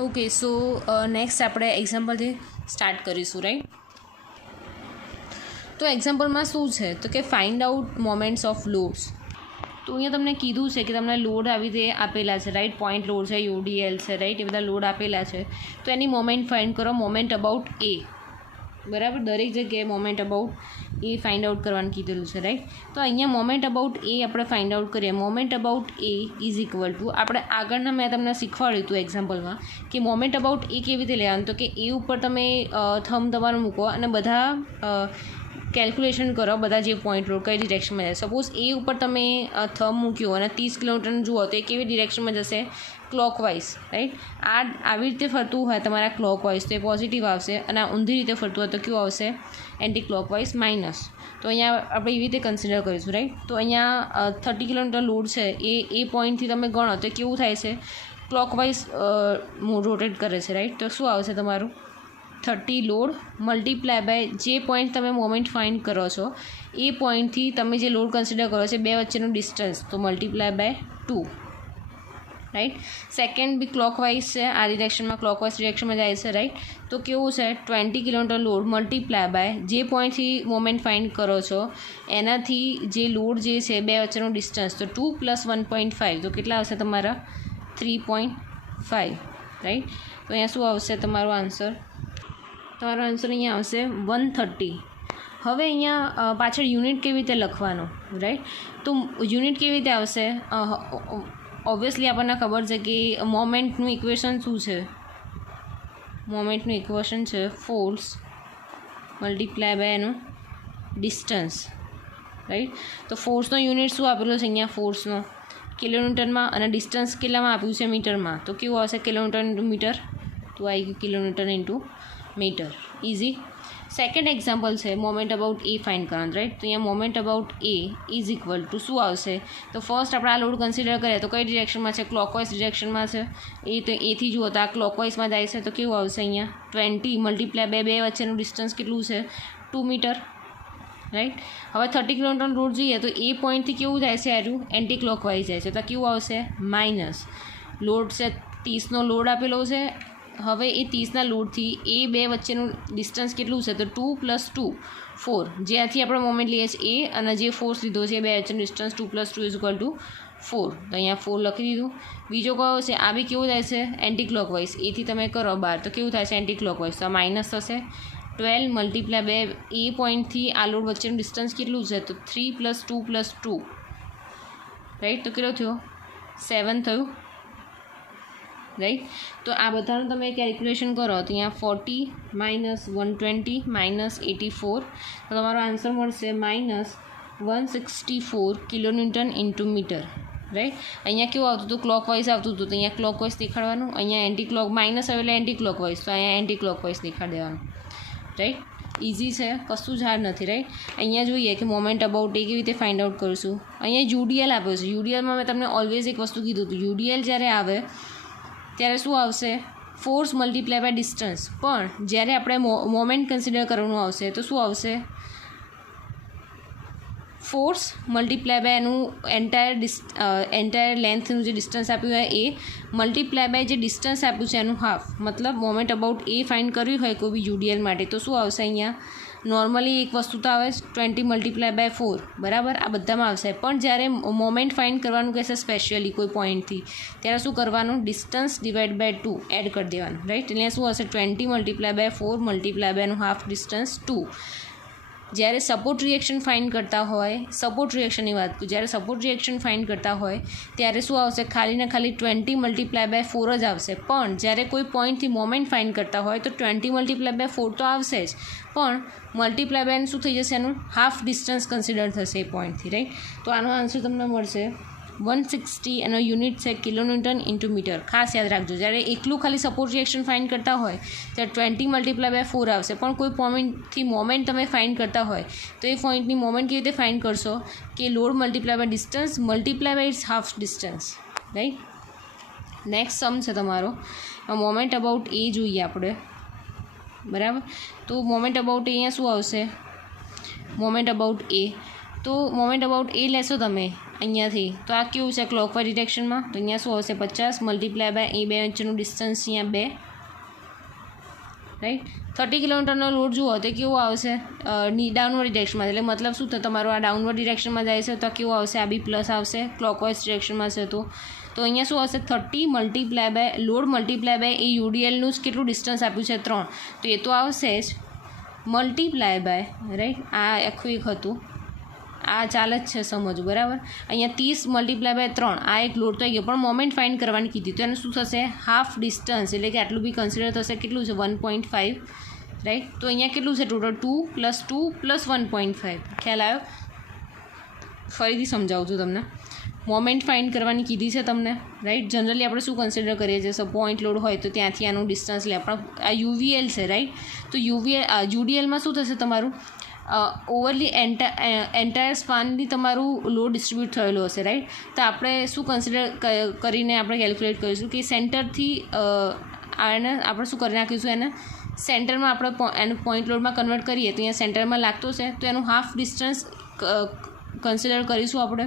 Okay, so next આપણે એક્ઝામ્પલથી start કરીશું, right? તો એક્ઝામ્પલમાં શું છે તો કે find out moments of loads. તો અહીંયા તમને કીધું છે કે તમને લોડ આવી રીતે આપેલા છે, રાઈટ? પોઈન્ટ લોડ છે, યુડીએલ છે, રાઈટ? એ બધા લોડ આપેલા છે. તો એની મોમેન્ટ ફાઇન્ડ કરો, મોમેન્ટ અબાઉટ એ, બરાબર? દરેક જગ્યાએ moment about A find out કરવાનું કીધેલું છે, રાઈટ? તો અહીંયા મોમેન્ટ અબાઉટ એ આપણે ફાઇન્ડ આઉટ કરીએ. Moment about A is equal two, આપણે આગળના મેં તમને શીખવાડ્યું હતું એક્ઝામ્પલમાં કે મોમેન્ટ અબાઉટ એ કેવી રીતે લેવાનું. તો કે એ ઉપર તમે થંબ તમારું મૂકો અને બધા કેલ્ક્યુલેશન કરો, બધા જે પોઈન્ટ લોડ કઈ ડિરેક્શનમાં જાય. સપોઝ એ ઉપર તમે થંબ મૂક્યો અને 30 કિલોમીટરનું જુઓ તો એ કેવી ડિરેક્શનમાં જશે? Clockwise, right? આવી રીતે ફરતું હોય તમારા ક્લોકવાઇઝ તો એ પોઝિટિવ આવશે, અને આ ઊંધી રીતે ફરતું હોય તો કેવું આવશે? Anti clockwise, minus. તો અહીંયા આપણે એવી રીતે કન્સિડર કરીશું, રાઈટ? તો અહીંયા 30 કિલોમીટર લોડ છે, એ પોઈન્ટથી તમે ગણો તો કેવું થાય છે? ક્લોકવાઇઝ રોટેટ કરે છે, રાઈટ? તો શું આવશે તમારું? 30 લોડ મલ્ટીપ્લાય બાય જે પોઈન્ટ તમે મોમેન્ટ ફાઇન્ડ કરો છો એ પોઈન્ટથી તમે જે લોડ કન્સિડર કરો છો બે વચ્ચેનું ડિસ્ટન્સ, તો multiply by 2, right? Second B clockwise છે, આ ડિરેક્શનમાં ક્લોકવાઇઝ ડિરેક્શનમાં જાય છે, રાઈટ? તો કેવું છે? 20 કિલોમીટર લોડ મલ્ટીપ્લાય બાય જે પોઈન્ટથી મોમેન્ટ ફાઇન્ડ કરો છો એનાથી જે લોડ જે છે બે વચ્ચેનું ડિસ્ટન્સ, તો 2 + 1.5, તો કેટલા આવશે તમારા? 3.5, રાઈટ? તો અહીંયા શું આવશે તમારો આન્સર? તમારો આન્સર અહીંયા આવશે 130. હવે અહીંયા પાછળ યુનિટ કેવી રીતે લખવાનો, રાઈટ? તો યુનિટ કેવી રીતે આવશે? ઓબ્વિયસલી આપણને ખબર છે કે મોમેન્ટનું ઇક્વેશન શું છે? મોમેન્ટનું ઇક્વેશન છે ફોર્સ મલ્ટીપ્લાય બાય એનું ડિસ્ટન્સ, રાઈટ? તો ફોર્સનો યુનિટ શું આપેલો છે અહીંયા? ફોર્સનો કિલોમીટરમાં, અને ડિસ્ટન્સ કેટલામાં આપ્યું છે? મીટરમાં. તો કેવું આવશે? Kilometre into metre. તો આવી ગયું kilometre into metre. Easy. Second example છે મોમેન્ટ અબાઉટ એ ફાઇન્ડ કરવાનું, રાઈટ? તો અહીંયા moment about A is equal to શું આવશે? તો ફર્સ્ટ આપણે આ લોડ કન્સિડર કરીએ તો કઈ ડિરેક્શનમાં છે? ક્લોકવાઇઝ ડિરેક્શનમાં છે. તો એથી જુઓ તો આ ક્લોકવાઇઝમાં જાય છે, તો કેવું આવશે અહીંયા? 20 મલ્ટીપ્લાય બાય બે વચ્ચેનું ડિસ્ટન્સ કેટલું છે? 2 મીટર, રાઈટ? હવે 30 કિલોમીટર રોડ જોઈએ તો એ પોઈન્ટથી કેવું જાય છે? આરું એન્ટી ક્લોકવાઇઝ જાય છે, તો કેવું આવશે? માઇનસ. લોડ છે 30નો લોડ આપેલો છે. હવે એ 30ના લોડથી એ બે વચ્ચેનું ડિસ્ટન્સ કેટલું છે? તો 2 + 2 4, જ્યાંથી આપણે મોમેન્ટ લઈએ છીએ એ, અને જે ફોર્સ લીધો છે બે વચ્ચેનું ડિસ્ટન્સ 2 + 2 = 4. તો અહીંયા 4 લખી દીધું. બીજો કયો છે? આ બી કેવું જાય છે? Anti clockwise. એથી તમે કરો 12 તો કેવું થાય છે? Anti clockwise. તો માઇનસ થશે. 12 મલ્ટીપ્લાય બે એ પોઈન્ટથી આ લોડ વચ્ચેનું ડિસ્ટન્સ કેટલું છે? તો 3 + 2 + 2, રાઈટ? તો કેટલો થયો? 7 થયું, રાઈટ? તો આ બધાનું તમે કેલ્ક્યુલેશન કરો તો અહીંયા 40 - 120 - 84, તો તમારો આન્સર મળશે -164 કિલોન્યુટન ઇન્ટુ મીટર, રાઈટ? અહીંયા કેવું આવતું હતું? ક્લોકવાઇઝ આવતું હતું, તો અહીંયા ક્લોકવાઇઝ દેખાડવાનું. અહીંયા એન્ટી ક્લોક માઇનસ આવે એટલે એન્ટી ક્લોકવાઇઝ, તો અહીંયા એન્ટી ક્લોકવાઇઝ દેખાડી દેવાનું, રાઈટ? ઇઝી છે, કશું જ હાર્ડ નથી, રાઈટ? અહીંયા જોઈએ કે મોમેન્ટ અબાઉટ એ કેવી રીતે ફાઇન્ડ આઉટ કરીશું. અહીંયા યુડીએલ આપ્યો છે. યુડીએલમાં મેં તમને ઓલવેઝ એક વસ્તુ કીધું હતું, યુડીએલ જ્યારે આવે ત્યારે શું આવશે? Force multiply by distance. પણ જ્યારે આપણે મોમેન્ટ કન્સિડર કરવાનું આવશે તો શું આવશે? ફોર્સ મલ્ટીપ્લાય બાય એનું એન્ટાયર લેન્થનું જે ડિસ્ટન્સ આપ્યું હોય એ મલ્ટીપ્લાય બાય જે ડિસ્ટન્સ આપ્યું છે એનું હાફ. મતલબ મોમેન્ટ અબાઉટ એ ફાઇન્ડ કર્યું હોય કોઈ બી યુડીએલ માટે તો શું આવશે? અહીંયા નોર્મલી એક વસ્તુ તો આવે 20 મલ્ટીપ્લાય બાય 4, બરાબર? આ બધામાં આવશે. પણ જ્યારે મોમેન્ટ ફાઇન્ડ કરવાનું કહેશે સ્પેશિયલી કોઈ પોઈન્ટથી, ત્યારે શું કરવાનું? ડિસ્ટન્સ ડિવાઈડ બાય 2 એડ કરી દેવાનું, રાઈટ? એટલે શું હશે? 20 મલ્ટીપ્લાય બાય 4 મલ્ટીપ્લાય બાય એનું હાફ ડિસ્ટન્સ 2. જ્યારે સપોર્ટ રિએક્શન ફાઇન્ડ કરતા હોય, સપોર્ટ રિએક્શનની વાત કરું, જ્યારે સપોર્ટ રિએક્શન ફાઇન્ડ કરતા હોય ત્યારે શું આવશે? ખાલી ને ખાલી 20 મલ્ટીપ્લાય બાય 4 જ આવશે. પણ જ્યારે કોઈ પોઈન્ટથી મોમેન્ટ ફાઇન્ડ કરતા હોય તો 20 મલ્ટીપ્લાય બાય 4 તો આવશે જ, પણ મલ્ટીપ્લાય બાય શું થઈ જશે? એનું હાફ ડિસ્ટન્સ કન્સિડર થશે એ પોઈન્ટથી, રાઈટ? તો આનો આન્સર તમને મળશે 160. એનો યુનિટ છે કિલોન્યુટન ઇન્ટુ મીટર. ખાસ યાદ રાખજો, જ્યારે એકલું ખાલી સપોર્ટ રિએક્શન ફાઇન્ડ કરતા હોય ત્યારે 20 મલ્ટીપ્લાય બાય 4 આવશે. પણ કોઈ પોઈન્ટથી મોમેન્ટ તમે ફાઇન્ડ કરતા હોય તો એ પોઈન્ટની મોમેન્ટ કેવી રીતે ફાઇન્ડ કરશો? કે load multiply by distance multiply by it's half distance, right? Next sum છે તમારો મોમેન્ટ અબાઉટ એ જોઈએ આપણે, બરાબર? તો મોમેન્ટ અબાઉટ અહીંયા શું આવશે? મોમેન્ટ અબાઉટ એ, તો મોમેન્ટ અબાઉટ એ લેશો તમે અહીંયાથી તો આ કેવું છે ક્લોકવાઇઝ ડિરેક્શનમાં, તો અહીંયા શું આવશે 50 મલ્ટીપ્લાય બાય એ બે વચ્ચેનું ડિસ્ટન્સ અહીંયા 2, રાઈટ. 30 કિલોમીટરનો લોડ જુઓ તો કેવું આવશે ડાઉનવર્ડ ડિરેક્શનમાં, એટલે મતલબ શું થાય તમારું આ ડાઉનવર્ડ ડિરેક્શનમાં જાય છે તો આ કેવું આવશે, આ બી પ્લસ આવશે, ક્લોકવાઇઝ ડિરેક્શનમાં છે તો અહીંયા શું આવશે 30 multiply by load multiply by એ યુડીએલનું જ કેટલું ડિસ્ટન્સ આપ્યું છે 3, તો એ તો આવશે જ મલ્ટીપ્લાય બાય, રાઈટ. આ આખું એક હતું, આ ચાલે જ છે સમજવું, બરાબર. અહીંયા 30 મલ્ટીપ્લાય બાય 3 આ એક લોડ તો આવી ગયો, પણ મોમેન્ટ ફાઇન્ડ કરવાની કીધી તો એનું શું થશે હાફ ડિસ્ટન્સ, એટલે કે આટલું બી કન્સિડર થશે, કેટલું છે 1.5, રાઈટ. તો અહીંયા કેટલું છે ટોટલ 2 + 2 + 1.5, ખ્યાલ આવ્યો. ફરીથી સમજાવું છું તમને. મોમેન્ટ ફાઇન્ડ કરવાની કીધી છે તમને, રાઈટ. જનરલી આપણે શું કન્સિડર કરીએ છીએ, પોઈન્ટ લોડ હોય તો ત્યાંથી આનું ડિસ્ટન્સ લે, પણ આ યુવીએલ છે, રાઈટ. તો યુડીએલમાં શું થશે તમારું ઓવરલી એન્ટાયર સ્પાનની તમારું લોડ ડિસ્ટ્રીબ્યુટ થયેલું હશે, રાઈટ. તો આપણે શું કન્સિડર કરીને આપણે કેલ્ક્યુલેટ કરીશું કે સેન્ટરથી આને આપણે શું કરી નાખીશું, એને સેન્ટરમાં આપણે એનું પોઈન્ટ લોડમાં કન્વર્ટ કરીએ તો અહીંયા સેન્ટરમાં લાગતો છે તો એનું હાફ ડિસ્ટન્સ કન્સિડર કરીશું આપણે,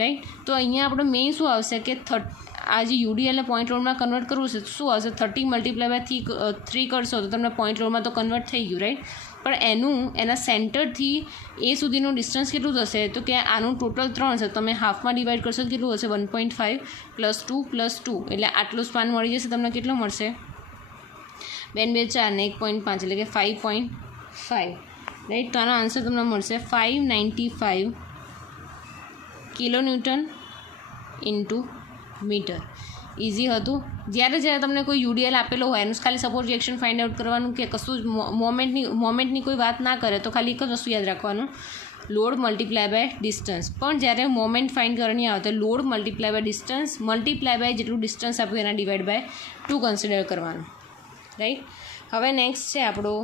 રાઈટ. તો અહીંયા આપણે મેઇન શું આવશે કે આ જે યુડીએલને પોઈન્ટ લોડમાં કન્વર્ટ કરવું છે તો શું આવશે 30 મલ્ટીપ્લાય બાય 3 કરશો તો તમને પોઈન્ટ લોડમાં તો કન્વર્ટ થઈ ગયું, રાઈટ. પણ એના સેન્ટરથી એ સુધીનું ડિસ્ટન્સ કેટલું થશે, તો કે આનું ટોટલ 3 છે, તમે હાફમાં ડિવાઈડ કરશો તો કેટલું હશે 1.5 + 2 + 2, એટલે આટલું સ્પાન મળી જશે તમને. કેટલો મળશે 2 2 4 ને 1.5 એટલે કે 5.5, રાઈટ. તો આનો આન્સર તમને મળશે 595 કિલોન્યુટન ઇન્ટુ મીટર. ઇઝી હતું. જ્યારે તમને કોઈ યુડીએલ આપેલો હોય એનું ખાલી સપોર્ટ રિએક્શન ફાઇન્ડ આઉટ કરવાનું, કે કશું જ મોમેન્ટની કોઈ વાત ના કરે તો ખાલી એક જ વસ્તુ યાદ રાખવાનું, લોડ મલ્ટીપ્લાય બાય ડિસ્ટન્સ. પણ જ્યારે મોમેન્ટ ફાઇન્ડ કરવાની આવે તો load multiply by distance multiply by જેટલું ડિસ્ટન્સ આપ્યું એના ડિવાઈડ બાય 2 કન્સિડર કરવાનું, રાઈટ. હવે નેક્સ્ટ છે આપણો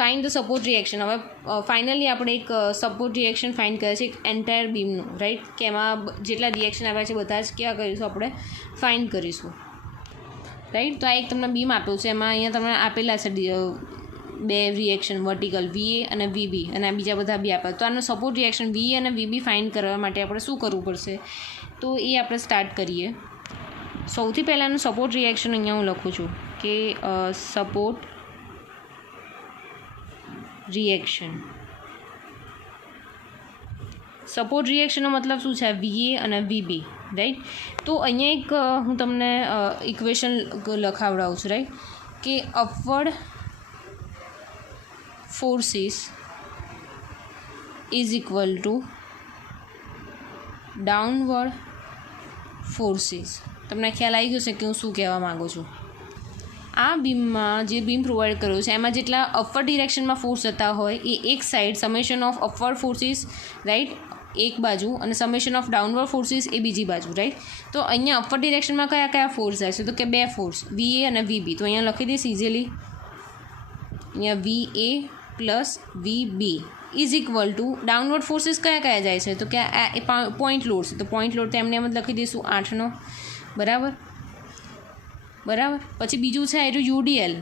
ફાઇન્ડ ધ સપોર્ટ રિએક્શન. હવે ફાઇનલી આપણે એક સપોર્ટ રિએક્શન ફાઇન્ડ કરે છે એક એન્ટાયર બીમનું, રાઈટ, કે એમાં જેટલા રિએક્શન આવ્યા છે બધા જ ક્યાં કરીશું આપણે ફાઇન્ડ કરીશું, રાઈટ. તો આ એક તમને બીમ આપ્યું છે, એમાં અહીંયા તમને આપેલા છે 2 રિએક્શન વર્ટિકલ VA અને VB, અને આ બીજા બધા બી આપ્યા. તો આનો સપોર્ટ રિએક્શન VA અને VB ફાઇન્ડ કરવા માટે આપણે શું કરવું પડશે, તો એ આપણે સ્ટાર્ટ કરીએ. સૌથી પહેલાંનું સપોર્ટ રિએક્શન અહીંયા હું લખું છું કે સપોર્ટ રિએક્શન. સપોર્ટ રિએક્શનનો મતલબ શું છે VA અને VB, રાઈટ. તો અહીંયા એક હું તમને ઇક્વેશન લખાવડાવું છું, રાઈટ, કે upward forces is equal to downward forces. તમને ખ્યાલ આવી ગયો છે કે હું શું કહેવા માગું છું. આ બીમમાં જે બીમ પ્રોવાઈડ કર્યો છે એમાં જેટલા અપવર્ડ ડિરેક્શનમાં ફોર્સ જતા હોય એ એક side summation of upward forces, right, એક બાજુ, અને સમેશન ઓફ ડાઉનવર્ડ ફોર્સીસ એ બીજી બાજુ, રાઈટ. તો અહીંયા અપવર્ડ ડિરેક્શનમાં કયા ફોર્સ જાય છે, તો કે 2 ફોર્સ VA અને VB. તો અહીંયા લખી દઈશ ઇઝીલી, અહીંયા VA + VB is equal to downward forces કયા જાય છે, તો કે આ પોઈન્ટ લોડ છે, તો પોઈન્ટ લોડ તો એમને એમ જ લખી દઈશું 8નો, બરાબર. પછી બીજું છે એનું યુડીએલ,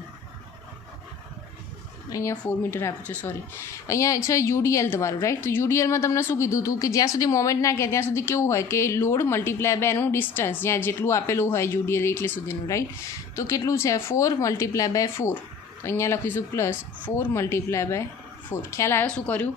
અહીંયા 4 મીટર આપ્યું છે, સોરી, અહીંયા છે યુડીએલ તમારું, રાઈટ. તો યુડીએલમાં તમને શું કીધું હતું કે જ્યાં સુધી મોમેન્ટ ના કહે ત્યાં સુધી કેવું હોય કે લોડ મલ્ટીપ્લાય બાય એનું ડિસ્ટન્સ, જ્યાં જેટલું આપેલું હોય યુડીએલ એટલે સુધીનું, રાઈટ. તો કેટલું છે 4 મલ્ટીપ્લાય બાય 4, તો અહીંયા લખીશું +4 મલ્ટીપ્લાય બાય 4. ખ્યાલ આવ્યો શું કર્યું?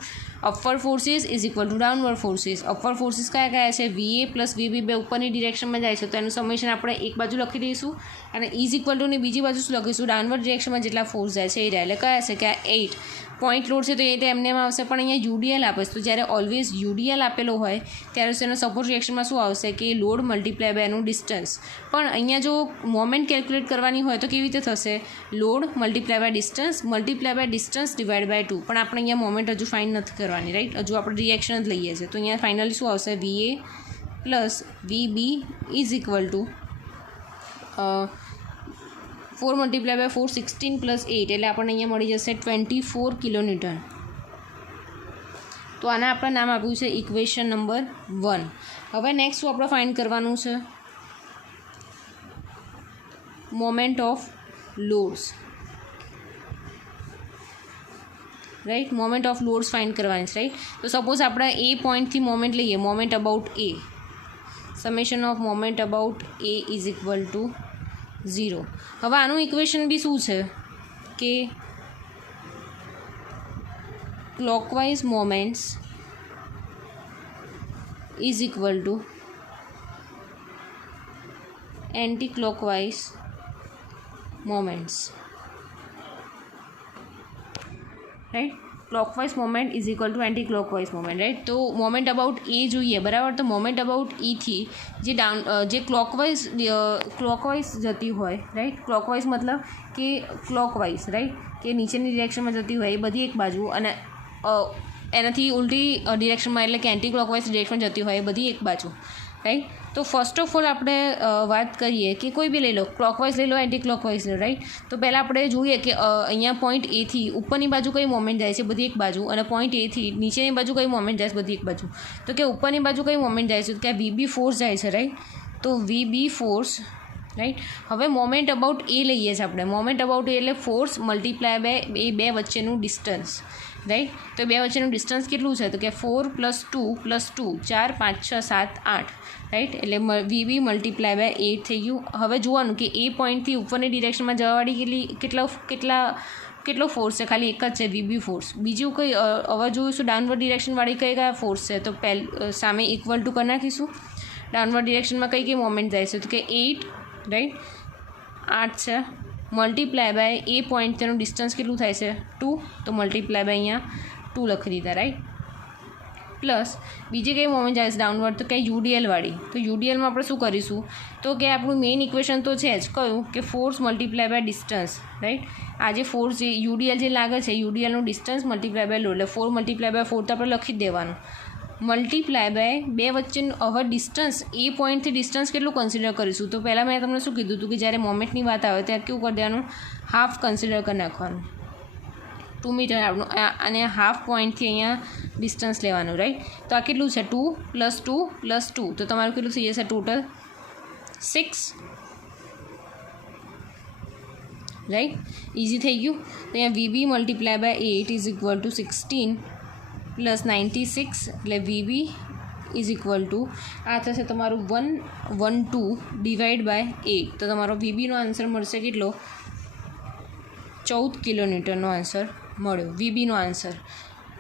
Upward forces is equal to downward forces. Upward forces કયા છે VA + VB બે ઉપરની ડિરેક્શનમાં જાય છે, તો એનું સમેશન આપણે એક બાજુ લખી દઈશું, અને ઇઝ ઇક્વલ ટુની બીજી બાજુ શું લખીશું, ડાઉનવર્ડ ડિરેક્શનમાં જેટલા ફોર્સ જાય છે એ રહ્યા, એટલે કયા છે કે આ 8 પોઈન્ટ લોડ છે તો એ એમને એમ આવશે. પણ અહીંયા યુડીએલ આપે છે, તો જ્યારે ઓલવેઝ યુડીએલ આપેલો હોય ત્યારે એનો સપોર્ટ રિએક્શનમાં શું આવશે કે લોડ મલ્ટીપ્લાય બાય એનું ડિસ્ટન્સ. પણ અહીંયા જો મોમેન્ટ કેલ્ક્યુલેટ કરવાની હોય તો કેવી રીતે થશે, load multiply by distance divide by 2. પણ આપણે અહીંયા મોમેન્ટ હજુ ફાઇન્ડ નથી કરવાની, રાઈટ, હજુ આપણે રિએક્શન જ લઈએ છીએ. તો અહીંયા ફાઇનલી શું આવશે VA + VB is equal to 4 multiply by 4 16 + 8, એટલે આપણને અહીંયા મળી જશે 24 કિલોન્યુટન. તો આને આપણે નામ આપ્યું છે ઇક્વેશન નંબર 1. હવે નેક્સ્ટ શું આપણે ફાઇન્ડ કરવાનું છે, moment of loads. Right, moment of loads find કરવાની છે, રાઈટ. તો સપોઝ આપણે એ પોઈન્ટથી મોમેન્ટ લઈએ, moment about A, summation of moment about A is equal to 0. હવે આનું ઇક્વેશન બી શું છે કે clockwise moments is equal two anti clockwise moments, right. Clockwise moment is equal two anti clockwise moment, right. તો moment about એ જોઈએ, બરાબર. તો moment about ઈથી જે ક્લોકવાઇઝ જતી હોય, રાઈટ. ક્લોકવાઇઝ મતલબ કે ક્લોકવાઇઝ, રાઈટ, કે નીચેની ડિરેક્શનમાં જતી હોય એ બધી એક બાજુ, અને એનાથી ઉલટી ડિરેક્શનમાં એટલે કે એન્ટી ક્લોકવાઇઝ ડિરેક્શનમાં જતી હોય એ બધી એક બાજુ, રાઈટ. તો ફર્સ્ટ ઓફ ઓલ આપણે વાત કરીએ કે કોઈ બી લઈ લો, ક્લોકવાઇઝ લઈ લો, એન્ટી ક્લોકવાઇઝ લો, રાઈટ. તો પહેલાં આપણે જોઈએ કે અહીંયા પોઈન્ટ એથી ઉપરની બાજુ કઈ મોમેન્ટ જાય છે, બધી એક બાજુ, અને પોઈન્ટ એથી નીચેની બાજુ કઈ મોમેન્ટ જાય છે, બધી એક બાજુ. તો કે ઉપરની બાજુ કઈ મોમેન્ટ જાય છે, તો કે વીબી ફોર્સ જાય છે, રાઈટ. તો વીબી ફોર્સ, રાઈટ. હવે મોમેન્ટ અબાઉટ એ લઈએ છીએ આપણે. મોમેન્ટ અબાઉટ એ એટલે ફોર્સ મલ્ટીપ્લાય બાય એ બે વચ્ચેનું ડિસ્ટન્સ, રાઈટ. તો બે વચ્ચેનું ડિસ્ટન્સ કેટલું છે, તો કે 4 + 2 + 2 4 5 6 7 8, રાઈટ. એટલે વીબી મલ્ટીપ્લાય બાય 8 થઈ ગયું. હવે જોવાનું કે એ પોઈન્ટથી ઉપરની ડિરેક્શનમાં જવાવાળી કેટલો ફોર્સ છે, ખાલી એક જ છે, વીબી ફોર્સ. બીજું કંઈ હવે જોઈશું ડાઉનવર્ડ ડિરેક્શનવાળી કયા ફોર્સ છે, તો સામે ઇક્વલ ટુ કરી નાખીશું. ડાઉનવર્ડ ડિરેક્શનમાં કઈ મોમેન્ટ જાય છે, તો કે 8, રાઈટ, 8 છે, મલ્ટીપ્લાય બાય એ પોઈન્ટ તેનું ડિસ્ટન્સ કેટલું થાય છે 2, તો મલ્ટીપ્લાય બાય અહીંયા 2 લખી દીધા, રાઈટ. પ્લસ બીજી કઈ મોમેન્ટ જાય છે ડાઉનવર્ડ, તો કે યુડીએલવાળી. તો યુડીએલમાં આપણે શું કરીશું, તો કે આપણું મેઇન ઇક્વેશન તો છે જ કયું કે force multiply by distance, right. આ જે ફોર્સ જે યુડીએલ જે લાગે છે, યુડીએલનું ડિસ્ટન્સ મલ્ટીપ્લાય બાય લોડ, એટલે 4 મલ્ટીપ્લાય બાય 4 તો આપણે લખી જ દેવાનું. મલ્ટીપ્લાય બાય બે વચ્ચેનું હવે ડિસ્ટન્સ, એ પોઈન્ટથી ડિસ્ટન્સ કેટલું કન્સિડર કરીશું, તો પહેલાં મેં તમને શું કીધું હતું કે જ્યારે મોમેન્ટની વાત આવે ત્યારે કેવું કરી દેવાનું, હાફ કન્સિડર કરી નાખવાનું, 2 મીટર આપણું, અને હાફ પોઈન્ટથી અહીંયા ડિસ્ટન્સ લેવાનું, રાઈટ. તો આ કેટલું છે 2 + 2 + 2, તો તમારું કેટલું થઈ જશે ટોટલ 6, રાઈટ. ઇઝી થઈ ગયું. તો અહીંયા VB multiply by 8 is equal to 16 + 96, એટલે વીબી ઇઝ ઇક્વલ ટુ આ થશે તમારું 112 ડિવાઈડ બાય 8. તો તમારો વીબીનો આન્સર મળશે કેટલો, 14 કિલોન્યુટનનો આન્સર મળ્યો, વીબીનો આન્સર,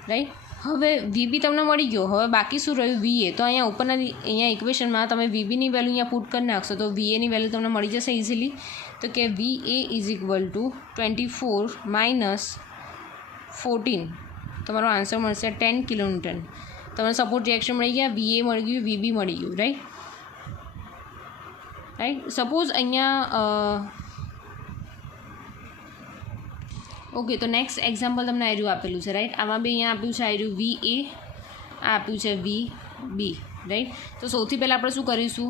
રાઈટ. હવે વીબી તમને મળી ગયો. હવે બાકી શું રહ્યું, વીએ. તો અહીંયા ઉપરના અહીંયા ઇક્વેશનમાં તમે વીબીની વેલ્યુ અહીંયા પુટ કરી નાખશો તો વીએની વેલ્યુ તમને મળી જશે ઇઝીલી. તો કે વીએ ઇઝ ઇક્વલ ટુ 24 - 14, તમારો આન્સર મળશે 10 કિલોન્યુટન. તમને સપોર્ટ રિએક્શન મળી ગયા, વીએ મળી ગયું, વીબી મળી ગયું, રાઈટ. સપોઝ અહીંયા ઓકે, તો નેક્સ્ટ એક્ઝામ્પલ તમને આ રહ્યું આપેલું છે, રાઈટ. આમાં બી અહીંયા આપ્યું છે આ રહ્યું વીએ, આ આપ્યું છે વીબી, રાઈટ. તો સૌથી પહેલાં આપણે શું કરીશું,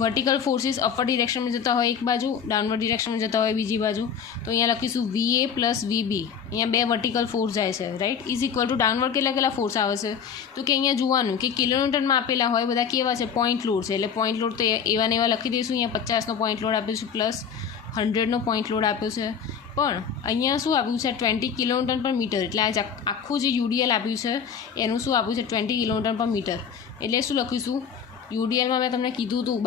વર્ટિકલ ફોર્સિસ અપર ડિરેક્શનમાં જતા હોય એક બાજુ, ડાઉનવર્ડ ડિરેક્શનમાં જતા હોય બીજી બાજુ. તો અહીંયા લખીશું વીએ + વીબી, અહીંયા બે વર્ટિકલ ફોર્સ જાય છે, right. Is equal to downward કેટલા ફોર્સ આવે છે, તો કે અહીંયા જોવાનું કે કિલોમીટરમાં આપેલા હોય બધા કેવા છે, પોઈન્ટ લોડ છે, એટલે પોઈન્ટ લોડ તો એવા ને એવા લખી દઈશું. અહીંયા 50નો પોઈન્ટ લોડ આપ્યો છે પ્લસ 100નો પોઈન્ટ લોડ આપ્યો છે, પણ અહીંયા શું આપ્યું છે 20 કિલોન્યુટન પર મીટર. એટલે આ આખું જે યુડીએલ આપ્યું છે એનું શું આપ્યું છે 20 કિલોન્યુટન પર મીટર. એટલે શું લખીશું, યુડીએલમાં મેં તમને કીધું હતું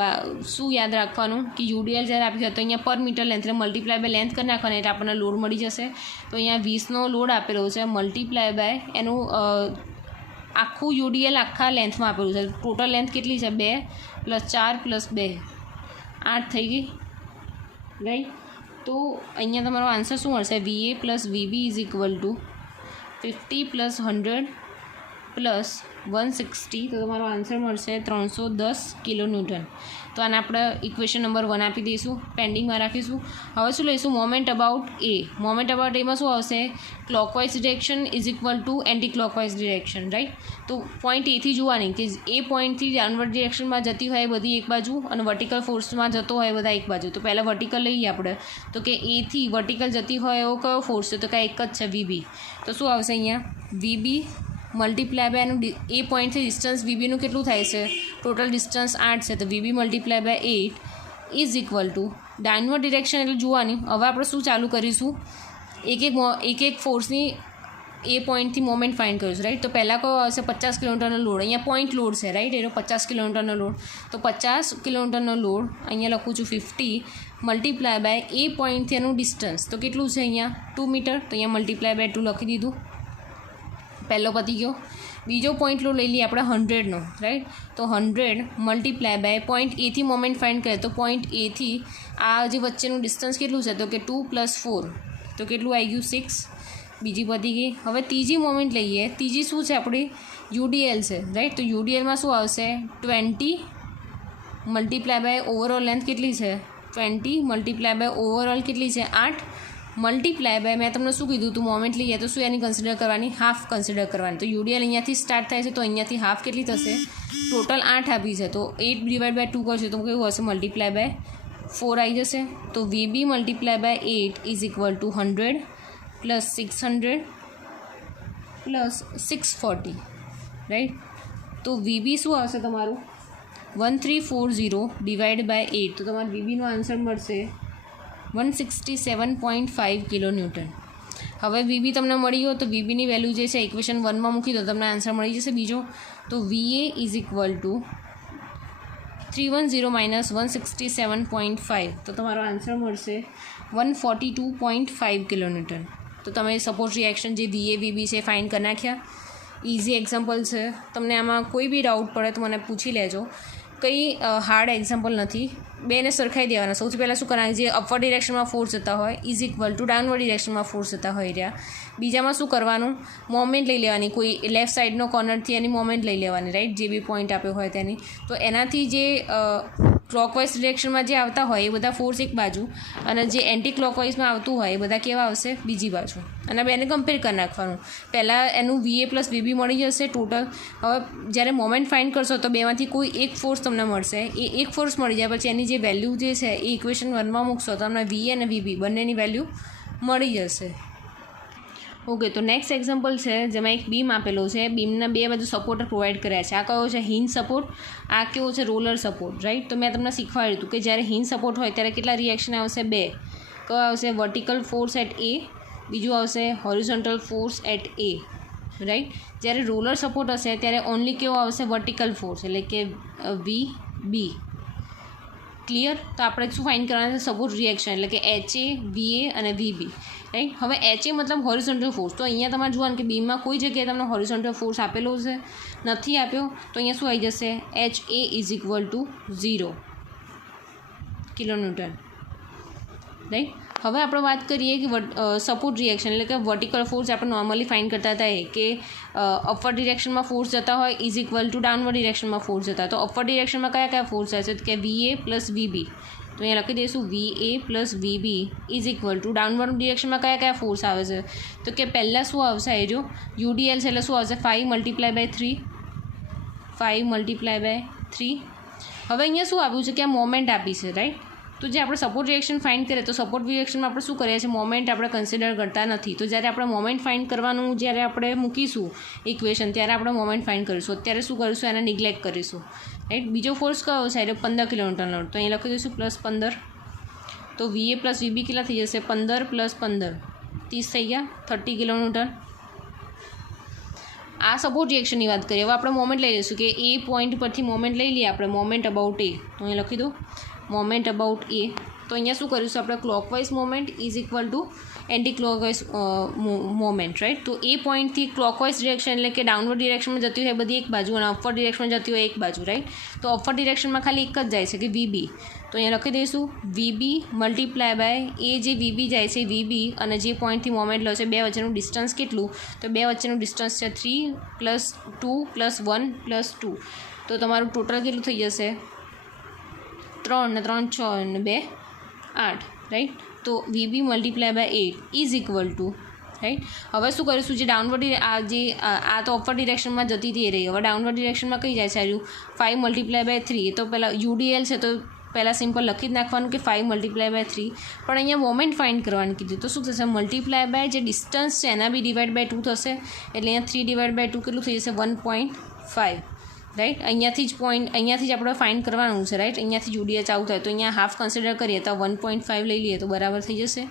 શું યાદ રાખવાનું કે યુડીએલ જ્યારે આપ્યું છે તો અહીંયા પર મીટર લેન્થ, એટલે મલ્ટીપ્લાય બાય લેન્થ કરી નાખવાની, એટલે આપણને લોડ મળી જશે. તો અહીંયા 20નો લોડ આપેલો છે, મલ્ટીપ્લાય બાય એનું આખું યુડીએલ આખા લેન્થમાં આપેલું છે. ટોટલ લેન્થ કેટલી છે 2 + 4 + 2 8 થઈ ગઈ, રાઈટ. તો અહીંયા તમારો આન્સર શું મળશે, વીએ + વીબી ઇઝ ઇક્વલ ટુ 50 + 100 + 160. તો તમારો આન્સર મળશે 310 કિલોન્યુટન. તો આને આપણે ઇક્વેશન નંબર 1 આપી દઈશું, પેન્ડિંગમાં રાખીશું. હવે શું લઈશું, moment about A. Moment about એમાં શું આવશે, clockwise direction is equal two anti clockwise direction, right. તો પોઈન્ટ એથી જોવાની કે એ પોઈન્ટથી ડાઉનવર્ડ ડિરેક્શનમાં જતી હોય બધી એક બાજુ, અને વર્ટિકલ ફોર્સમાં જતો હોય બધા એક બાજુ. તો પહેલાં વર્ટિકલ લઈએ આપણે, તો કે એથી વર્ટિકલ જતી હોય એવો કયો ફોર્સ છે, તો કે એક જ છે વીબી. તો શું આવશે અહીંયા, વીબી મલ્ટીપ્લાય બાય એનું એ પોઈન્ટથી ડિસ્ટન્સ વીબીનું કેટલું થાય છે, ટોટલ ડિસ્ટન્સ 8 છે, તો VB multiply by 8 is equal to downward direction એટલે જોવાની. હવે આપણે શું ચાલુ કરીશું, એક એક ફોર્સની એ પોઈન્ટથી મોમેન્ટ ફાઇન્ડ કર્યું છે, રાઈટ. તો પહેલાં કયો આવશે 50 કિલોમીટરનો લોડ, અહીંયા પોઈન્ટ લોડ છે, રાઈટ. એનો 50 કિલોમીટરનો લોડ, તો 50 કિલોમીટરનો લોડ અહીંયા લખું છું 50 મલ્ટીપ્લાય બાય એ પોઈન્ટથી એનું ડિસ્ટન્સ, તો કેટલું છે અહીંયા 2 મીટર, તો અહીંયા મલ્ટીપ્લાય બાય 2 લખી દીધું. પહેલો પતી ગયો. બીજો પોઈન્ટ લોડ લઈ લઈએ આપણે 100નો, રાઈટ. તો 100 મલ્ટીપ્લાય બાય પોઈન્ટ એથી મોમેન્ટ ફાઇન્ડ કરીએ તો પોઈન્ટ એથી આ જે વચ્ચેનું ડિસ્ટન્સ કેટલું છે, તો કે 2 + 4, તો કેટલું આવી ગયું 6. બીજી પતી ગઈ. હવે ત્રીજી મોમેન્ટ લઈએ. ત્રીજી શું છે આપણી યુડીએલ છે, રાઈટ. તો યુડીએલમાં શું આવશે 20 મલ્ટીપ્લાય બાય ઓવરઓલ લેન્થ કેટલી છે 20 મલ્ટીપ્લાય બાય ઓવરઓલ કેટલી છે 8 મલ્ટીપ્લાય બાય મેં તમને શું કીધું તું મોમેન્ટ લઈએ તો શું એની કન્સિડર કરવાની, હાફ કન્સિડર કરવાની. તો યુડીએલ અહીંયાથી સ્ટાર્ટ થાય છે તો અહીંયાથી હાફ કેટલી થશે, ટોટલ 8 આપી છે તો 8/2 કરશે તો કેવું હશે મલ્ટીપ્લાય બાય 4 આવી જશે. તો VB multiply by 8 is equal to 100 plus 600 plus 640, right. તો વીબી શું આવશે તમારું 1340 ડિવાઈડ બાય 8, તો તમારે વીબીનો આન્સર મળશે 167.5 કિલોન્યુટન. હવે વીબી તમને મળી ગયો તો વીબીની વેલ્યુ જે છે ઇક્વેશન 1માં મૂકી દો તમને આન્સર મળી જશે બીજો. તો વીએ ઇઝ ઇક્વલ ટુ 310 માઇનસ 167.5, તો તમારો આન્સર મળશે 142.5 કિલોન્યુટન. તો તમે સપોર્ટ રિએક્શન જે વીએ વીબી છે ફાઇન્ડ કરી નાખ્યા. ઇઝી એક્ઝામ્પલ છે. તમને આમાં કોઈ બી ડાઉટ પડે તો મને પૂછી લેજો. કંઈ હાર્ડ એક્ઝામ્પલ નથી, બેને સરખાઈ દેવાના. સૌથી પહેલાં શું કરવાનું, જે અપવર્ડ ડિરેક્શનમાં ફોર્સ જતા હોય ઇઝ ઇક્વલ ટુ ડાઉનવર્ડ ડિરેક્શનમાં ફોર્સ જતા હોય રહ્યા. બીજામાં શું કરવાનું, મોમેન્ટ લઈ લેવાની, કોઈ લેફ્ટ સાઈડનો કોર્નરથી એની મોમેન્ટ લઈ લેવાની, રાઈટ, જે બી પોઈન્ટ આપ્યો હોય તેની. તો એનાથી જે ક્લોકવાઇઝ ડિરેક્શનમાં જે આવતા હોય એ બધા ફોર્સ એક બાજુ અને જે એન્ટી ક્લોકવાઇઝમાં આવતું હોય એ બધા કેવા આવશે બીજી બાજુ, અને બેને કમ્પેર કરી નાખવાનું. પહેલાં એનું વીએ પ્લસ વીબી મળી જશે ટોટલ. હવે જ્યારે મોમેન્ટ ફાઇન્ડ કરશો તો બેમાંથી કોઈ એક ફોર્સ તમને મળશે, એ એક ફોર્સ મળી જાય પછી એની જે વેલ્યુ જે છે એ ઇક્વેશન 1માં મૂકશો તો તમને વીએ અને વીબી બંનેની વેલ્યુ મળી જશે. ઓકે, તો નેક્સ્ટ એક્ઝામ્પલ છે જેમાં એક બીમ આપેલો છે, બીમના બે બાજુ સપોર્ટર પ્રોવાઈડ કર્યા છે. આ કયો છે હિન્જ સપોર્ટ, આ કેવો છે રોલર સપોર્ટ, રાઈટ. તો મેં તમને શીખવાડ્યું હતું કે જ્યારે હિન્જ સપોર્ટ હોય ત્યારે કેટલા રિએક્શન આવશે, 2. કયો આવશે વર્ટિકલ ફોર્સ એટ એ, બીજું આવશે horizontal force at A, right. જ્યારે રોલર સપોર્ટ હશે ત્યારે ઓનલી કેવો આવશે વર્ટિકલ ફોર્સ, એટલે કે વી બી. ક્લિયર. તો આપણે શું ફાઇન્ડ કરવાના છે સપોર્ટ રિએક્શન, એટલે કે એચ એ, વી એ અને વીબી, રાઈટ. હવે એચ એ મતલબ હોરિઝોન્ટલ ફોર્સ. તો અહીંયા તમારે જોવાનું કે બીમમાં કોઈ જગ્યાએ તમને હોરિઝોન્ટલ ફોર્સ આપેલો છે, નથી આપ્યો, તો અહીંયા શું આવી જશે H A is equal to 0 kilonewton, right. હવે આપણે વાત કરીએ કે સપોર્ટ રિએક્શન એટલે કે વર્ટિકલ ફોર્સ આપણે નોર્મલી ફાઇન્ડ કરતા હતા એ કે અપવર્ડ ડિરેક્શનમાં ફોર્સ જતા હોય ઇઝ ઇક્વલ ટુ ડાઉનવર્ડ ડિરેક્શનમાં ફોર્સ જતા. તો અપવર્ડ ડિરેક્શનમાં કયા કયા ફોર્સ આવે છે, કે વીએ પ્લસ વીબી. તો અહીંયા લખી દઈશું VA plus VB is equal to downward ડિરેક્શનમાં કયા કયા ફોર્સ આવે છે, તો કે પહેલાં શું આવશે એ જો યુડીએલ છે એટલે શું આવશે 5 મલ્ટીપ્લાય બાય 3, 5 મલ્ટીપ્લાય બાય 3. હવે અહીંયા શું આપ્યું છે કે આ મોમેન્ટ આપી છે, રાઈટ. તો જે આપણે સપોર્ટ રિએક્શન ફાઇન્ડ કરીએ તો સપોર્ટ રિએક્શનમાં આપણે શું કરીએ છીએ, મોમેન્ટ આપણે કન્સિડર કરતા નથી. તો જ્યારે આપણે મોમેન્ટ ફાઇન્ડ કરવાનું જ્યારે આપણે મૂકીશું ઇક્વેશન ત્યારે આપણે મોમેન્ટ ફાઇન્ડ કરીશું. અત્યારે શું કરીશું, એને નિગ્લેક્ટ કરીશું, રાઈટ. બીજો ફોર્સ કયો છે એટલે 15 કિલોન્યુટન, તો અહીં લખી દઈશું +15. તો વીએ પ્લસ વીબી કેટલા થઈ જશે 15 + 15 30 થઈ ગયા 30 કિલોન્યુટન. આ સપોર્ટ રિએક્શનની વાત કરીએ. હવે આપણે મોમેન્ટ લઈ લઈશું કે એ પોઈન્ટ પરથી મોમેન્ટ લઈ લઈએ આપણે, મોમેન્ટ અબાઉટ એ. તો અહીં લખી દો મોમેન્ટ અબાઉટ એ. તો અહીંયા શું કરીશું આપણે clockwise moment is equal two anti clockwise moment, right. તો એ પોઈન્ટથી ક્લોકવાઇઝ ડિરેક્શન એટલે કે ડાઉનવર્ડ ડિરેક્શનમાં જતી હોય બધી એક બાજુ અને અપવર્ડ ડિરેક્શનમાં જતી હોય એક બાજુ, રાઈટ. તો અપવર્ડ ડિરેક્શનમાં ખાલી એક જ જાય છે કે વીબી. તો અહીંયા લખી દઈશું વીબી મલ્ટીપ્લાય બાય એ જે વીબી જાય છે વીબી અને જે પોઈન્ટથી મોમેન્ટ લો છે બે વચ્ચેનું ડિસ્ટન્સ કેટલું, તો બે વચ્ચેનું ડિસ્ટન્સ છે 3 + 2 + 1 + 2. તો તમારું ટોટલ કેટલું થઈ જશે 3 ને 3 6 અને 2 8, રાઈટ. તો VB multiply by 8 is equal to, right. હવે શું કરીશું, જે ડાઉનવર્ડ આ તો અપવર્ડ ડિરેક્શનમાં જતી હતી એ રહી. હવે ડાઉનવર્ડ ડિરેક્શનમાં કઈ જાય છે આવ્યું 5 મલ્ટીપ્લાય બાય 3. એ તો પહેલાં યુડીએલ છે તો પહેલાં સિમ્પલ લખી જ નાખવાનું કે 5 મલ્ટીપ્લાય બાય 3. પણ અહીંયા મોમેન્ટ ફાઇન્ડ કરવાનું કીધું તો શું થશે, મલ્ટીપ્લાય બાય જે ડિસ્ટન્સ છે એના બી ડિવાઈડ બાય 2 થશે. એટલે અહીંયા 3 ડિવાઈડ બાય 2 કેટલું થઈ જશે 1.5, રાઈટ. અહીંયાથી જ આપણે ફાઇન્ડ કરવાનું છે, રાઈટ. અહીંયાથી યુડીએચ આવું થાય તો અહીંયા હાફ કન્સિડર કરીએ તો 1.5 લઈ લઈએ તો બરાબર થઈ જશે.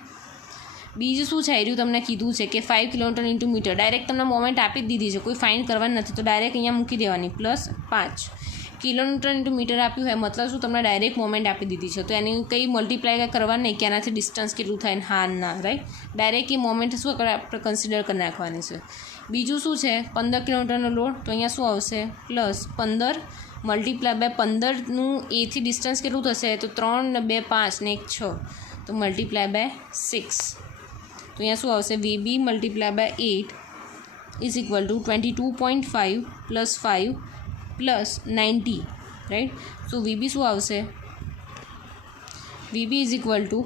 બીજું શું છે એર્યું તમને કીધું છે કે 5 કિલોમીટર ઇન્ટુ મીટર, ડાયરેક્ટ તમને મોમેન્ટ આપી જ દીધી છે, કોઈ ફાઇન કરવાની નથી, તો ડાયરેક્ટ અહીંયા મૂકી દેવાની +5 કિલોમીટર ઇન્ટુ મીટર આપ્યું હોય મતલબ શું તમને ડાયરેક્ટ મોમેન્ટ આપી દીધી છે, તો એની કંઈ મલ્ટીપ્લાય કરવાનું નહીં કે એનાથી ડિસ્ટન્સ કેટલું થાય હા ના, રાઈટ, ડાયરેક્ટ એ મોમેન્ટ શું આપણે કન્સિડર કરી નાખવાની છે. બીજું શું છે 15 કિલોમીટરનો લોડ, તો અહીંયા શું આવશે +15 મલ્ટીપ્લાય બાય 15નું એથી ડિસ્ટન્સ કેટલું થશે તો 3 ને 2 5 ને 1 6, તો મલ્ટીપ્લાય બાય 6, તો અહીંયા શું આવશે VB multiply by 8 is equal to 22.5 + 5 + 90, right. So VB શું આવશે, VB ઇઝ ઇક્વલ ટુ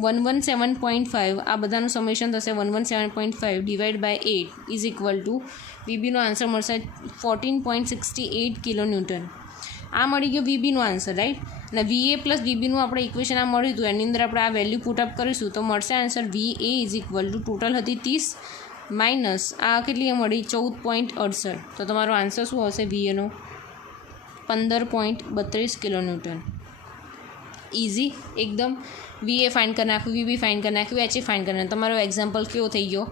117.5, આ બધાનું સમેશન થશે 117.5 divide by 8 is equal to VBનો આન્સર મળશે 14.68 કિલોન્યુટન. આ મળી ગયો VBનો આન્સર, રાઈટ. અને VA પ્લસ VBનું આપણે ઇક્વેશન આ મળ્યું હતું એની અંદર આપણે આ વેલ્યુ પુટઅપ કરીશું તો મળશે answer VA is equal two total હતી 30 માઇનસ આ કેટલી મળી 14.68, તો તમારો આન્સર શું આવશે VAનો 15.32 કિલોન્યુટન. ઇઝી એકદમ. VA ફાઇન કરી નાખ્યું, VB ફાઇન કરી નાખ્યું, HA ફાઇન કરી નાખ્યું, તમારો એક્ઝામ્પલ કેવો થઈ ગયો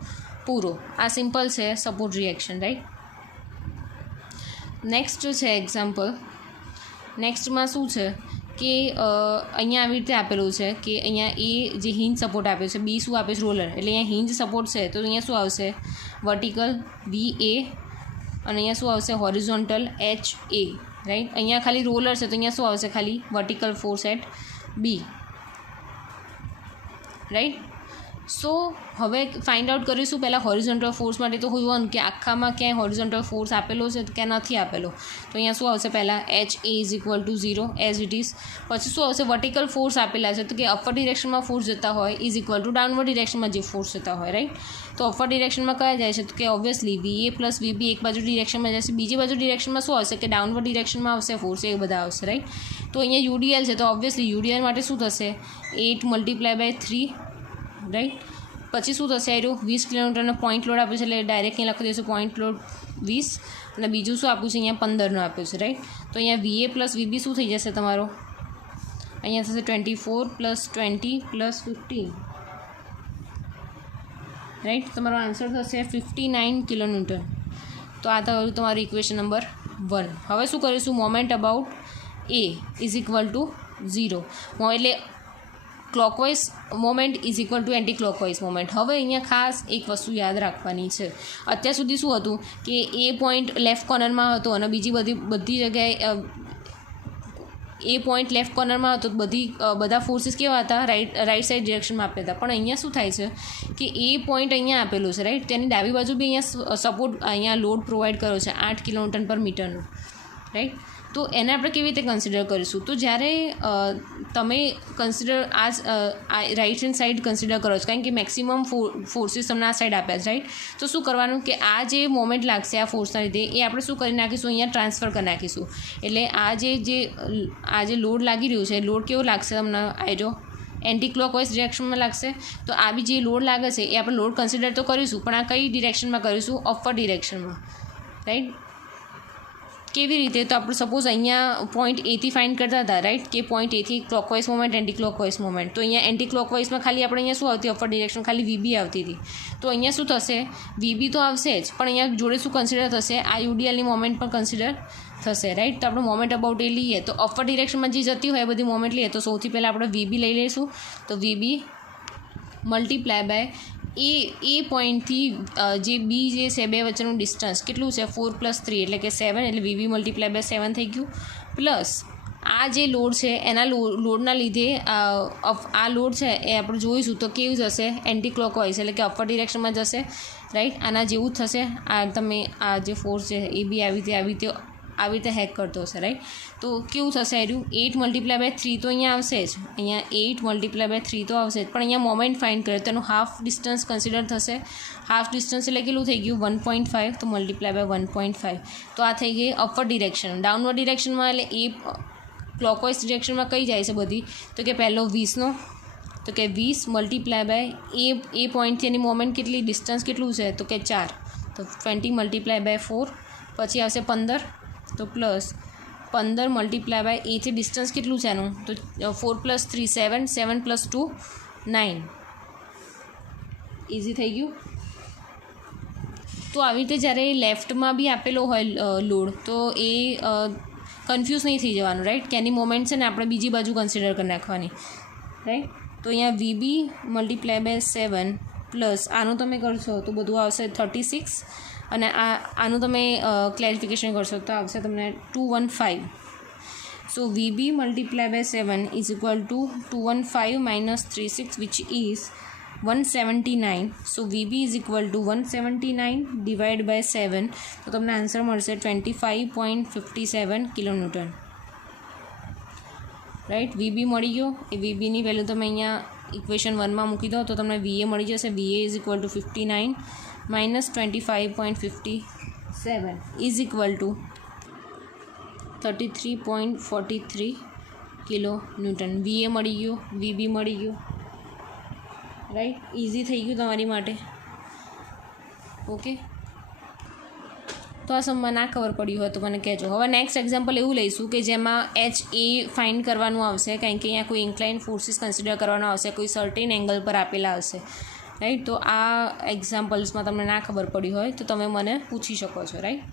પૂરો. આ સિમ્પલ છે સપોર્ટ રિએક્શન, રાઈટ. નેક્સ્ટ છે એક્ઝામ્પલ. નેક્સ્ટમાં શું છે કે અહીંયા આવી રીતે આપેલું છે કે અહીંયા એ જે હિંજ સપોર્ટ આપ્યો છે, બી શું આપ્યું છે રોલર, એટલે અહીંયા હિંજ સપોર્ટ છે તો અહીંયા શું આવશે વર્ટિકલ VA અને અહીંયા શું આવશે હોરિઝોન્ટલ HA, રાઈટ. અહીંયા ખાલી રોલર છે તો અહીંયા શું આવશે ખાલી vertical force at B, right. So હવે ફાઇન્ડ આઉટ કરીશું પહેલાં હોરિઝોન્ટલ ફોર્સ માટે, તો જોવાનું કે આખામાં ક્યાંય હોરિઝોન્ટલ ફોર્સ આપેલો છે કે નથી આપેલો, તો અહીંયા શું આવશે પહેલાં HA is equal to 0 as it is. પછી શું આવશે વર્ટિકલ ફોર્સ આપેલા છે તો કે અપર ડિરેક્શનમાં ફોર્સ જતા હોય ઇઝ ઇક્વલ ટુ ડાઉનવર્ડ ડિરેક્શનમાં જે ફોર્સ જતા હોય, રાઈટ. તો અપર ડિરેક્શનમાં કયા જાય છે તો કે ઓબ્વિયસલી VA પ્લસ VB એક બાજુ ડિરેક્શનમાં જશે, બીજી બાજુ ડિરેક્શનમાં શું આવશે કે ડાઉનવર્ડ ડિરેક્શનમાં આવશે ફોર્સ, એ બધા આવશે, રાઈટ. તો અહીંયા UDL છે તો ઓબ્વિયસલી UDL માટે શું થશે 8 મલ્ટીપ્લાય બાય 3, રાઈટ. પછી શું થશે એરો 20 કિલોમીટરનો પોઈન્ટ લોડ આપ્યો છે એટલે ડાયરેક્ટ અહીં લખી દઈશું પોઈન્ટ લોડ 20 અને બીજું શું આપ્યું છે અહીંયા 15નું આપ્યું છે, રાઈટ. તો અહીંયા VA પ્લસ VB શું થઈ જશે તમારો અહીંયા થશે 24 + 20 + 15, રાઈટ. તમારો આન્સર થશે 59 કિલોન્યુટન. તો આ થયું તમારું ઇક્વેશન નંબર 1. હવે શું કરીશું moment about A is equal to 0, એટલે clockwise moment is equal two anti clockwise moment. હવે અહીંયા ખાસ એક વસ્તુ યાદ રાખવાની છે. અત્યાર સુધી શું હતું કે એ પોઈન્ટ લેફ્ટ કોર્નરમાં હતો અને બીજી બધી જગ્યાએ એ પોઈન્ટ લેફ્ટ કોર્નરમાં હતો, બધા ફોર્સીસ કેવા હતા રાઈટ સાઈડ ડિરેક્શનમાં આપ્યા હતા. પણ અહીંયા શું થાય છે કે એ પોઈન્ટ અહીંયા આપેલું છે, રાઈટ. તેની ડાબી બાજુ બી અહીંયા સપોર્ટ અહીંયા લોડ પ્રોવાઈડ કર્યો છે 8 કિલોન્યુટન પર મીટરનું, રાઈટ. તો એને આપણે કેવી રીતે કન્સિડર કરીશું, તો જ્યારે તમે consider right hand side consider કરો છો કારણ કે મેક્સિમમ ફોર્સીસ તમને આ સાઈડ આપ્યા છે, રાઈટ. તો શું કરવાનું કે આ જે મોમેન્ટ લાગશે આ ફોર્સના લીધે એ આપણે શું કરી નાખીશું અહીંયા ટ્રાન્સફર કરી નાખીશું. એટલે આ જે લોડ લાગી રહ્યું છે લોડ કેવો લાગશે તમને આઈજો એન્ટી ક્લોકવાઇઝ ડિરેક્શનમાં લાગશે. તો આ બી જે લોડ લાગે છે એ આપણે લોડ કન્સિડર તો કરીશું પણ આ કઈ ડિરેક્શનમાં કરીશું અપર ડિરેક્શનમાં, રાઈટ. કેવી રીતે તો આપણે સપોઝ અહીંયા પોઈન્ટ એથી ફાઇન્ડ કરતા હતા, રાઈટ, કે પોઈન્ટ એથી clockwise moment anti clockwise moment. તો અહીંયા એન્ટી ક્લોકવાઇઝમાં ખાલી આપણે અહીંયા શું આવતી અપર ડિરેક્શન ખાલી VB આવતી હતી. તો અહીંયા શું થશે VB તો આવશે જ પણ અહીંયા જોડે શું કન્સિડર થશે આ UDLની મોમેન્ટ પણ કન્સિડર થશે, રાઈટ. તો આપણે મોમેન્ટ અબાઉટ એ લઈએ તો અપર ડિરેક્શનમાં જે જતી હોય એ બધી મોમેન્ટ લઈએ તો સૌથી પહેલાં આપણે VB લઈ લઈશું. તો VB મલ્ટીપ્લાય બાય એ પોઈન્ટથી જે બી જે છે બે વચ્ચેનું ડિસ્ટન્સ કેટલું છે 4 + 3 એટલે કે 7, એટલે VB મલ્ટીપ્લાય બાય 7 થઈ ગયું. પ્લસ આ જે લોડ છે એના લોડના લીધે આ લોડ છે એ આપણે જોઈશું તો કેવું જશે એન્ટી ક્લોકવાઇઝ એટલે કે અપર ડિરેક્શનમાં જશે, રાઈટ. આના જેવું જ થશે. આ તમે આ જે ફોર્સ છે એ બી આવી રીતે હેક કરતો હશે, રાઈટ. તો કેવું થશે એર્યું 8 મલ્ટીપ્લાય બાય 3 તો અહીંયા આવશે જ, અહીંયા 8 મલ્ટીપ્લાય બાય 3 તો આવશે જ પણ અહીંયા મોમેન્ટ ફાઇન્ડ કરે તો એનું હાફ ડિસ્ટન્સ કન્સિડર થશે. હાફ ડિસ્ટન્સ એટલે કેટલું થઈ ગયું 1.5, તો મલ્ટીપ્લાય બાય 1.5. તો આ થઈ ગઈ અપર ડિરેક્શન. ડાઉનવર્ડ ડિરેક્શનમાં એટલે એ ક્લોકવાઇઝ ડિરેક્શનમાં કઈ જાય છે બધી તો કે પહેલો 20નો તો કે 20 મલ્ટીપ્લાય બાય એ પોઈન્ટથી એની મોમેન્ટ કેટલી ડિસ્ટન્સ કેટલું છે તો કે 4, તો 20 મલ્ટીપ્લાય બાય 4. પછી આવશે 15 તો પ્લસ 15 મલ્ટીપ્લાય બાય એથી ડિસ્ટન્સ કેટલું છે એનું તો 4 + 3 7, 7 + 2 9, ઇઝી થઈ ગયું. તો આવી રીતે જ્યારે લેફ્ટમાં બી આપેલો હોય લોડ તો એ કન્ફ્યુઝ નહીં થઈ જવાનું, રાઈટ, કે એની મોમેન્ટ છે ને આપણે બીજી બાજુ કન્સિડર કરી નાખવાની, રાઈટ. તો અહીંયા VB મલ્ટીપ્લાય બાય 7 પ્લસ આનું તમે કરશો તો બધું આવશે 36 અને આનું તમે ક્લેરિફિકેશન કરશો તો આવશે તમને 215. So VB multiply by 7 is equal to 215 minus 36 which is 179. So VB is equal to 179 divide by 7 તો તમને આન્સર મળશે 25.57 કિલોન્યુટન, રાઈટ. VB મળી ગયો. એ VBની વેલ્યુ તમે અહીંયા ઇક્વેશન 1માં મૂકી દો તો તમને VA મળી જશે. VA is equal two 59 minus 25.57 is equal two 33.43 kilonewton. VA મળી ગયું, VB મળી ગયું, રાઈટ. ઇઝી થઈ ગયું તમારી માટે. ઓકે, તો આ સમમાં ના ખબર પડી હોય તો મને કહેજો. હવે નેક્સ્ટ એક્ઝામ્પલ એવું લઈશું કે જેમાં HA ફાઇન્ડ કરવાનું આવશે, કારણ કે અહીંયા કોઈ ઇન્ક્લાઇન ફોર્સિસ કન્સિડર કરવાનો આવશે, કોઈ સર્ટેન એંગલ પર આપેલા હશે, રાઈટ. તો આ એક્ઝામ્પલ્સમાં તમને ના ખબર પડી હોય તો તમે મને પૂછી શકો છો, રાઈટ.